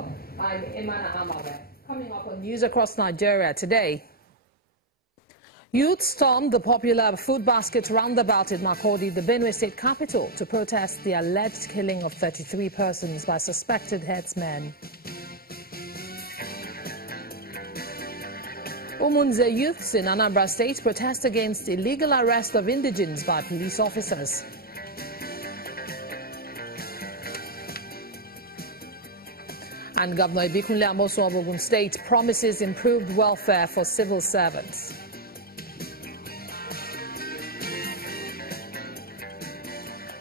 Welcome. I'm Imana Amabe. Coming up on News Across Nigeria today. Youth stormed the popular food basket roundabout in Makurdi, the Benue state capital, to protest the alleged killing of 33 persons by suspected headsmen. Umunze youths in Anambra State protest against illegal arrest of indigents by police officers. And Governor Ibikunle Amosun of Ogun State promises improved welfare for civil servants.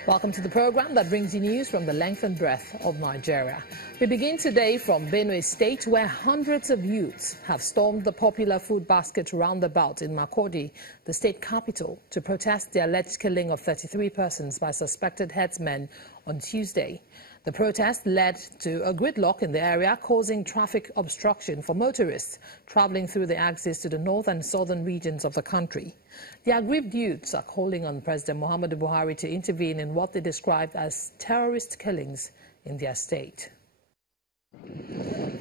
Welcome to the program that brings you news from the length and breadth of Nigeria. We begin today from Benue State, where hundreds of youths have stormed the popular food basket roundabout in Makurdi, the state capital, to protest the alleged killing of 33 persons by suspected headsmen on Tuesday. The protest led to a gridlock in the area, causing traffic obstruction for motorists traveling through the axis to the north and southern regions of the country. The aggrieved youths are calling on President Muhammadu Buhari to intervene in what they described as terrorist killings in their state.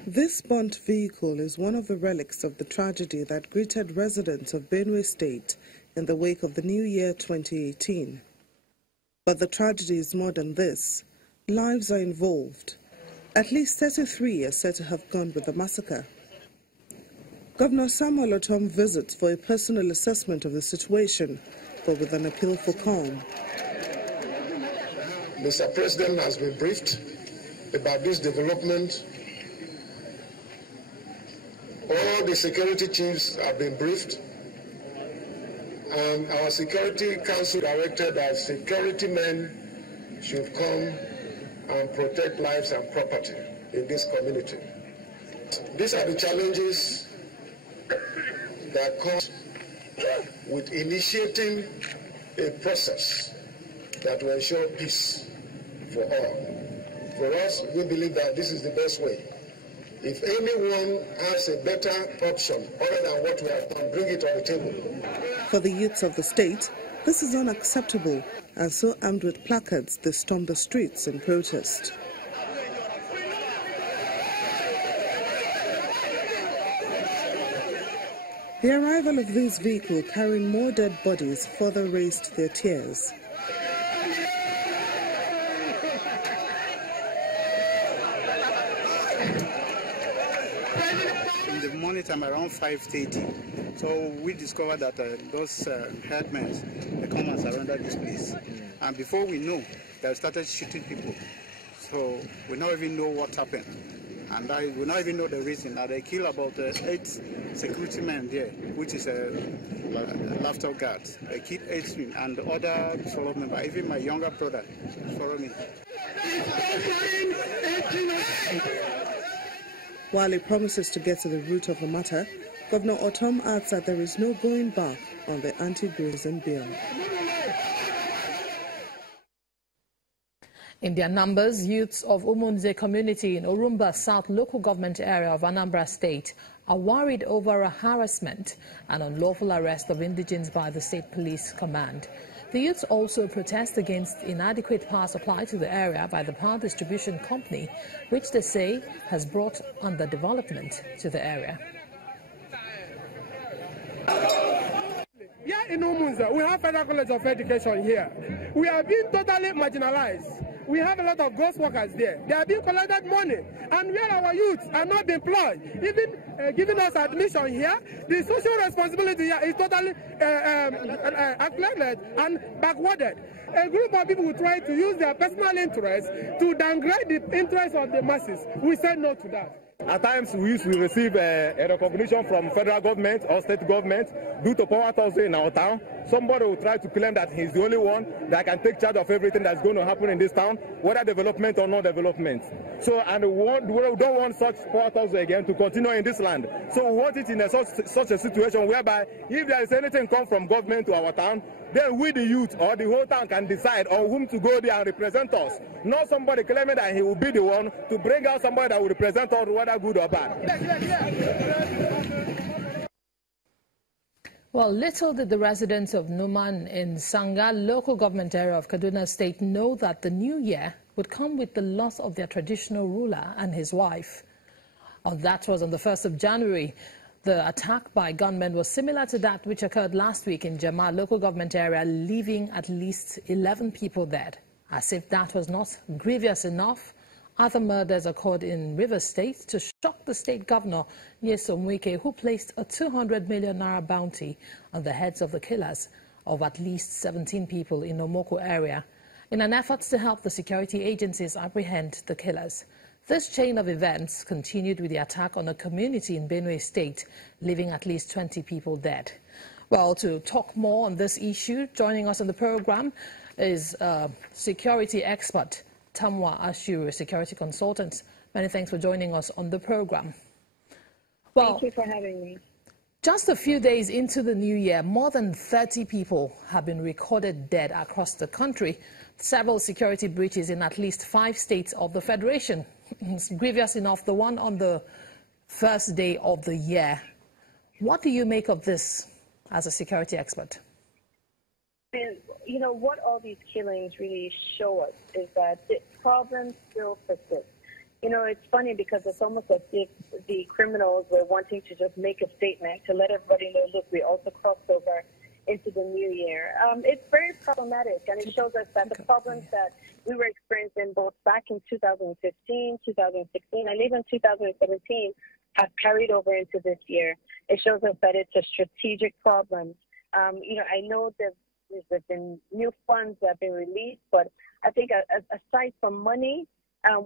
This burnt vehicle is one of the relics of the tragedy that greeted residents of Benue State in the wake of the New Year 2018. But the tragedy is more than this. Lives are involved. At least 33 are said to have gone with the massacre. Governor Samuel Otom visits for a personal assessment of the situation, but with an appeal for calm. Mr. President has been briefed about this development. All the security chiefs have been briefed, and our Security Council directed that security men should come and protect lives and property in this community. These are the challenges that come with initiating a process that will ensure peace for all. For us, we believe that this is the best way. If anyone has a better option other than what we have done, bring it on the table. For the youths of the state, this is unacceptable, and so armed with placards, they storm the streets in protest. The arrival of this vehicle carrying more dead bodies further raised their tears. In the morning time around 5:30, so we discovered that those headmen, they come and surrounded this place. And before we know, they started shooting people. So we don't even know what happened. And we don't even know the reason. Now they killed about 8 security men there, which is a laughter guard. They killed 8 and the other follow me, but even my younger brother followed me. While he promises to get to the root of the matter, Governor Otom adds that there is no going back on the anti-grazing bill. In their numbers, youths of Umunze community in Orumba South local government area of Anambra State are worried over a harassment and unlawful arrest of indigents by the state police command. The youths also protest against inadequate power supply to the area by the power distribution company, which they say has brought underdevelopment to the area. Here in Umunze, we have Federal College of Education here. We are being totally marginalized. We have a lot of ghost workers there. They are being collected money, and where our youths are not employed, even giving us admission here, the social responsibility here is totally neglected and backwarded. A group of people who try to use their personal interests to downgrade the interests of the masses. We say no to that. At times, we receive a recognition from federal government or state government due to power also in our town. Somebody will try to claim that he's the only one that can take charge of everything that's going to happen in this town, whether development or no development. So, and we don't want such power also again to continue in this land. So we want it in such a situation whereby if there is anything come from government to our town, then we the youth or the whole town can decide on whom to go there and represent us. Not somebody claiming that he will be the one to bring out somebody that will represent us, whether good or bad. Well, little did the residents of Numan in Sanga, local government area of Kaduna State, know that the new year would come with the loss of their traditional ruler and his wife. That was on the 1st of January. The attack by gunmen was similar to that which occurred last week in Jama local government area, leaving at least 11 people dead. As if that was not grievous enough, other murders occurred in Rivers State to shock the state governor, Nyesom Wike, who placed a 200 million naira bounty on the heads of the killers of at least 17 people in Omoko area, in an effort to help the security agencies apprehend the killers. This chain of events continued with the attack on a community in Benue State, leaving at least 20 people dead. Well, to talk more on this issue, joining us on the program is security expert Tamwa Ashuru, security consultant. Many thanks for joining us on the program. Well, thank you for having me. Just a few days into the new year, more than 30 people have been recorded dead across the country. Several security breaches in at least 5 states of the Federation. It's grievous enough, the one on the first day of the year. What do you make of this as a security expert? And, you know, what all these killings really show us is that the problem still persists. You know, it's funny because it's almost as if the criminals were wanting to just make a statement to let everybody know, look, we also crossed over into the new year. It's very problematic, and it shows us that the problems that we were experiencing both back in 2015, 2016, and even 2017 have carried over into this year. It shows us that it's a strategic problem. You know, I know that there's been new funds that have been released, but I think aside from money,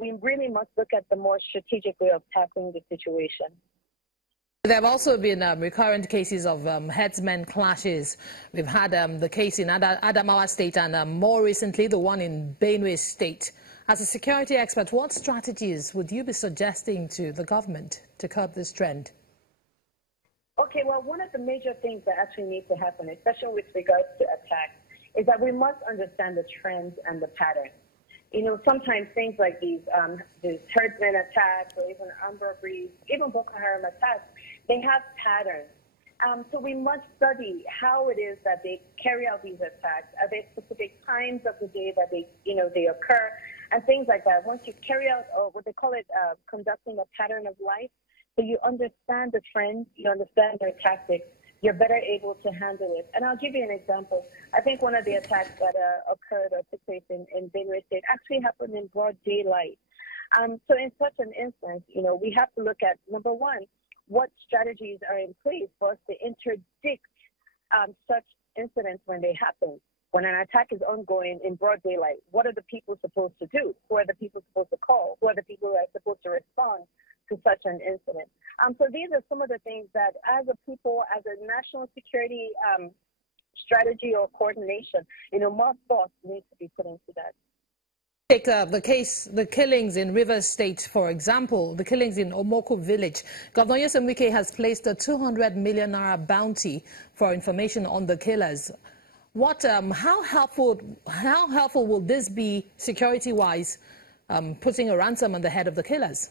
we really must look at the more strategic way of tackling the situation. There have also been recurrent cases of headsmen clashes. We've had the case in Adamawa State and more recently the one in Benue State. As a security expert, what strategies would you be suggesting to the government to curb this trend? Okay, well, one of the major things that actually needs to happen, especially with regards to attacks, is that we must understand the trends and the patterns. You know, sometimes things like these herdsmen attacks or even armed robberies, even Boko Haram attacks, they have patterns. So we must study how it is that they carry out these attacks. Are there specific times of the day that they occur, and things like that. Once you carry out what they call it, conducting a pattern of life, so you understand the trends, you understand their tactics, you're better able to handle it. And I'll give you an example. I think one of the attacks that occurred or took place in Benue State actually happened in broad daylight. So in such an instance, you know, we have to look at, number one, what strategies are in place for us to interdict such incidents when they happen. When an attack is ongoing in broad daylight, what are the people supposed to do? Who are the people supposed to call? Who are the people who are supposed to respond to such an incident? So these are some of the things that as a people, as a national security strategy or coordination, you know, more thought needs to be put into that. Take the killings in Rivers State, for example, the killings in Omoko village. Governor Nyesom Wike has placed a 200 million naira bounty for information on the killers. How helpful will this be security-wise, putting a ransom on the head of the killers?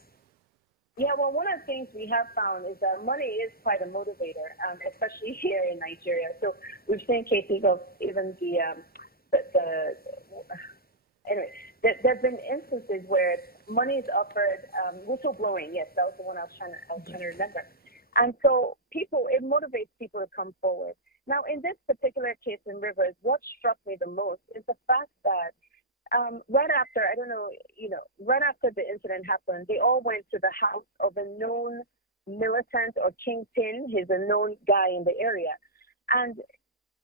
Yeah, well, one of the things we have found is that money is quite a motivator, especially here in Nigeria. So we've seen cases of even there have been instances where money is offered, whistleblowing. Yes, that was the one I was trying to remember. And so it motivates people to come forward. Now, in this particular case in Rivers, what struck me the most is the fact that right after the incident happened, they all went to the house of a known militant or kingpin. He's a known guy in the area. And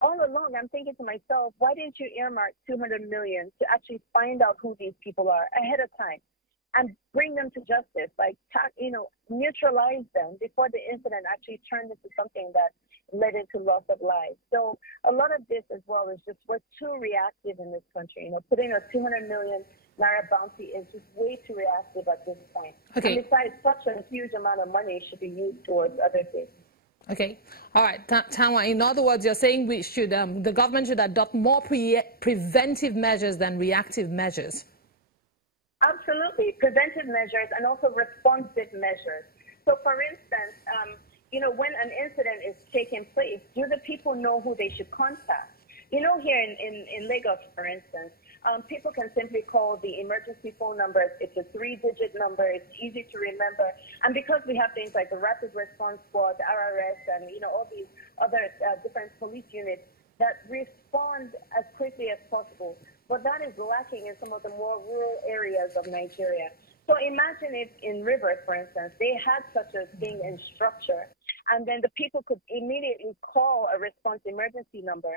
all along, I'm thinking to myself, why didn't you earmark 200 million to actually find out who these people are ahead of time and bring them to justice, neutralize them before the incident actually turned into something that led into loss of lives? So a lot of this as well is just we're too reactive in this country. You know, putting a 200 million naira bounty is just way too reactive at this point. Okay. And besides, such a huge amount of money should be used towards other things. Okay. All right. Tanwa, in other words, you're saying we should, the government should adopt more preventive measures than reactive measures. Absolutely. Preventive measures and also responsive measures. So, for instance, when an incident is taking place, do the people know who they should contact? You know, here in Lagos, for instance, people can simply call the emergency phone number. It's a 3-digit number. It's easy to remember. And because we have things like the Rapid Response Squad, RRS, and all these other different police units that respond as quickly as possible. But that is lacking in some of the more rural areas of Nigeria. So imagine if in Rivers, for instance, they had such a thing in structure, and then the people could immediately call a response emergency number,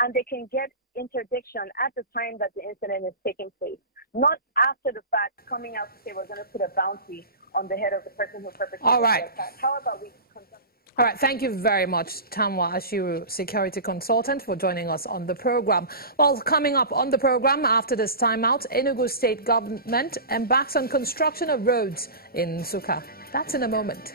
and they can get interdiction at the time that the incident is taking place, not after the fact coming out to say we're going to put a bounty on the head of the person who perpetrated the attack. How about we conduct? All right, thank you very much, Tanwa Ashiru, security consultant, for joining us on the program. Well, coming up on the program after this timeout, Enugu State government embarks on construction of roads in Nsukka. That's in a moment.